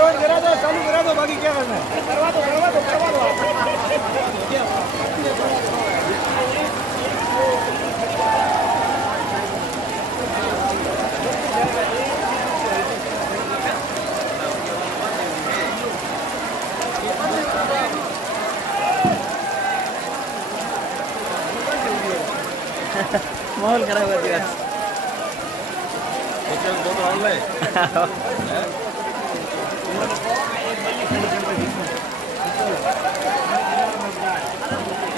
चालू करा दो बाकी क्या करना है करवा दो माहौल खराब कर दिया तो ऑनलाइन